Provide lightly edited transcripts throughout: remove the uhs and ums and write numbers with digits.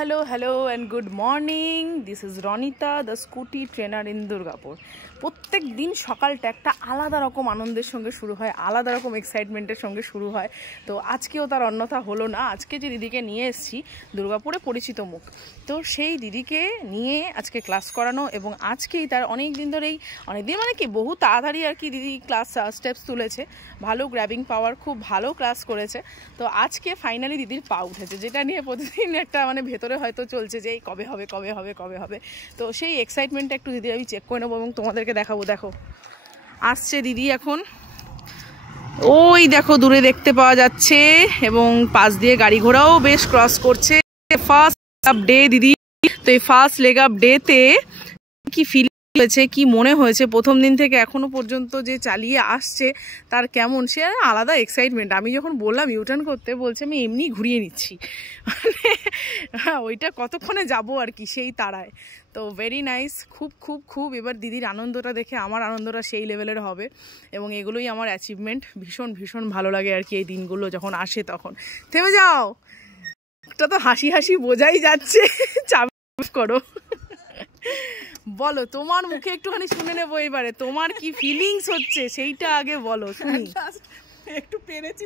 hello and good morning. This is Ronita, the scooty trainer in Durgapur. প্রত্যেক দিন সকালটা একটা আলাদা রকম আনন্দের সঙ্গে শুরু হয়, আলাদা রকম এক্সাইটমেন্টের সঙ্গে শুরু হয়। তো আজকেও তার অন্যথা হলো না। আজকে যে দিদিকে নিয়ে এসেছি দুর্গাপুরে পরিচিত মুখ, তো সেই দিদিকে নিয়ে আজকে ক্লাস করানো এবং আজকেই তার অনেক দিন মানে কি বহু তাড়াতাড়ি আর কি দিদি ক্লাস স্টেপস তুলেছে, ভালো গ্র্যাবিং পাওয়ার, খুব ভালো ক্লাস করেছে। তো আজকে ফাইনালি দিদির পা উঠেছে, যেটা নিয়ে প্রতিদিন একটা মানে ভেতরে হয়তো চলছে যে এই কবে হবে। তো সেই এক্সাইটমেন্টটা একটু দিদি আমি চেক করে নেবো এবং তোমাদেরকে দেখাবো। দেখো আসছে দিদি এখন, ওই দেখো দূরে দেখতে পাওয়া যাচ্ছে এবং পাশ দিয়ে গাড়ি ঘোড়াও বেশ ক্রস করছে। ফার্স্ট লেগ আপ ডে দিদি, তো এই ফার্স্ট লেগ আপ ডেতে কি ফিল হয়েছে, কি মনে হয়েছে প্রথম দিন থেকে এখনো পর্যন্ত যে চালিয়ে আসছে তার কেমন, সে আলাদা এক্সাইটমেন্ট। আমি যখন বললাম ইউটার্ন করতে, বলছে আমি এমনি ঘুরিয়ে নিচ্ছি, মানে হ্যাঁ ওইটা কতক্ষণে যাবো আর কি, সেই তাড়ায়। তো ভেরি নাইস, খুব এবার দিদির আনন্দটা দেখে আমার আনন্দটা সেই লেভেলের হবে এবং এগুলোই আমার অ্যাচিভমেন্ট। ভীষণ ভালো লাগে আর কি এই দিনগুলো যখন আসে তখন। থেমে যাও, এটা তো হাসি বোঝাই যাচ্ছে, চাপ করো। বলো, তোমার মুখে একটুখানি শুনে নেবো এবারে, তোমার কি ফিলিংস হচ্ছে সেইটা আগে বলো শুনি। একটু পেরেছি,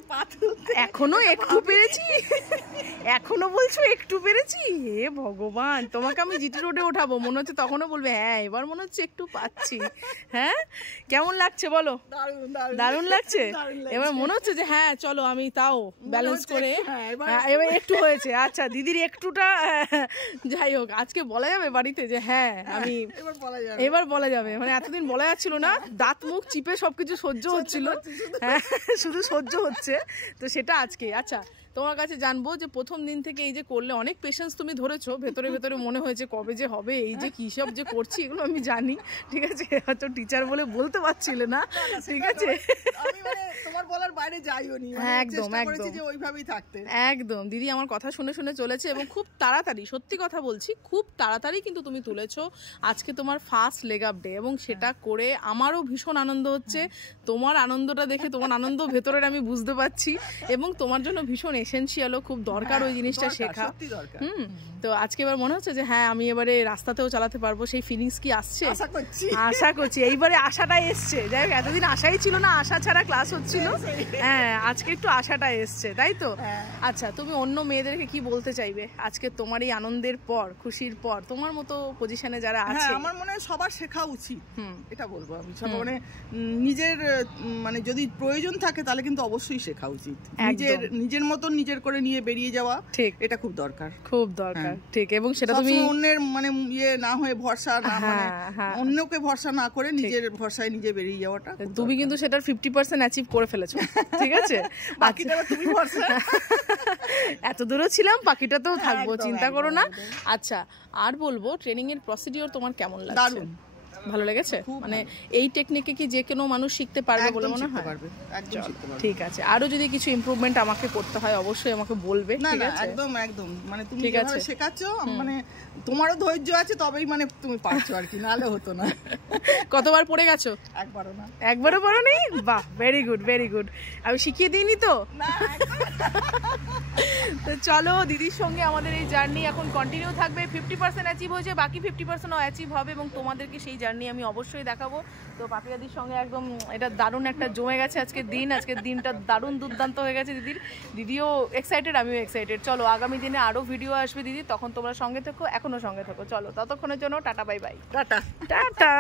এখনো একটু পেরেছি, এখনো বলছো একটু পেরেছি? হে ভগবান, তোমাকে আমি জিটি রোডে ওঠাবো, মনে হচ্ছে তখনও বলবে হ্যাঁ এবার মনে হচ্ছে একটু পাচ্ছি। হ্যাঁ কেমন লাগছে বলো? দারুণ লাগছে। এবার মনে হচ্ছে যে হ্যাঁ চলো আমি তাও ব্যালেন্স করে, এবার একটু হয়েছে। আচ্ছা দিদির একটুটা, যাই হোক আজকে বলা যাবে বাড়িতে যে হ্যাঁ আমি এবার বলা যাবে, মানে এতদিন বলা যাচ্ছিল না, দাঁত মুখ চিপে সবকিছু সহ্য হচ্ছিল, হ্যাঁ শুধু সহ্য হচ্ছে, তো সেটা আজকে। আচ্ছা তোমার কাছে জানবো যে প্রথম দিন থেকে এই যে করলে অনেক পেশেন্স তুমি ধরেছো, ভেতরে মনে হয়েছে কবে যে হবে, এই যে কী সব যে করছি এগুলো আমি জানি, ঠিক আছে, হয়তো টিচার বলে বলতে পারছিলে না, ঠিক আছে, তোমার বলার বাইরে যাইও নি, একদম যে ওইভাবেই থাকতে। একদম দিদি আমার কথা শুনে চলেছে এবং খুব তাড়াতাড়ি, সত্যি কথা বলছি, খুব তাড়াতাড়ি কিন্তু তুমি তুলেছো। আজকে তোমার ফার্স্ট লেগ আপ ডে এবং সেটা করে আমারও ভীষণ আনন্দ হচ্ছে। তোমার আনন্দটা দেখে, তোমার আনন্দ ভেতরের আমি বুঝতে পারছি এবং তোমার জন্য ভীষণ এসেনশিয়ালও, খুব দরকার ওই জিনিসটা শেখা। তো আজকে এবার মনে হচ্ছে যে হ্যাঁ আমি এবারে রাস্তাতেও চালাতে পারবো, সেই ফিলিংস কি আসছে? আশা করছি এইবারে আশাটা এসছে। যাই হোক এতদিন আশাই ছিল না, আশা ছাড়া ক্লাস হচ্ছিল, হ্যাঁ আজকে একটু আশাটা এসছে, তাই তো? আচ্ছা তুমি অন্য মেয়েদেরকে কি বলতে চাইবে আজকে তোমার এই আনন্দের পর, খুশির পর, তোমার মতো পজিশনে যারা আছে? আমার মনে হয় সবার শেখা উচিত, এটা বলবো আমি। মানে নিজের মানে যদি প্রয়োজন থাকে তাহলে কিন্তু অবশ্যই শেখা উচিত। নিজের মতন নিজের করে নিয়ে বেরিয়ে যাওয়া, ঠিক, এটা খুব দরকার, ঠিক। এবং সেটা তুমি অন্যের মানে ইয়ে না হয়ে, ভরসা না, মানে অন্যকে ভরসা না করে নিজের ভরসায় নিজে বেরিয়ে যাওয়াটা। তুমি কিন্তু সেটার 50% অ্যাচিভ করে ফেলেছো, ঠিক আছে, বাকিটা তুমি ভরসা। এত দূরে ছিলাম, বাকিটাতেও থাকবো, চিন্তা করো না। আচ্ছা আর বলবো, ট্রেনিং এর প্রসিডিওর তোমার কেমন লাগছে? দারুণ, ভালো লেগেছে। মানে এই টেকনিকে কি যে কোনো মানুষ শিখতে পারবে বলে মনে হয়? ঠিক আছে, আরো যদি কিছু ইমপ্রুভমেন্ট আমাকে করতে হয় অবশ্যই আমাকে বলবে, ঠিক আছে? একদম মানে তুমি যেভাবে শেখাচ্ছো, মানে তোমারও ধৈর্য আছে, তবেই মানে তুমি পারছো আর কি, নালে হতো না। কতবার পড়ে গেছো? একবারও পড়োনি? বাহ, ভেরি গুড। আমি শিখিয়ে দিইনি তো? তো চলো দিদির সঙ্গে আমাদের এই জার্নি এখন কন্টিনিউ থাকবে। 50% অ্যাচিভ হয়েছে, বাকি 50%ও অ্যাচিভ হবে এবং তোমাদেরকে সেই জার্নি আমি অবশ্যই দেখাবো। তো পাপিয়াদির সঙ্গে একদম এটা দারুণ একটা জমে গেছে আজকের দিনটা দারুণ দুর্দান্ত হয়ে গেছে দিদিও এক্সাইটেড, আমিও এক্সাইটেড। চলো আগামী দিনে আরো ভিডিও আসবে দিদি, তখন তোমরা সঙ্গে থেকো, এখনো সঙ্গে থেকো। চলো ততক্ষণের জন্য টাটা, বাই বাই, টাটা।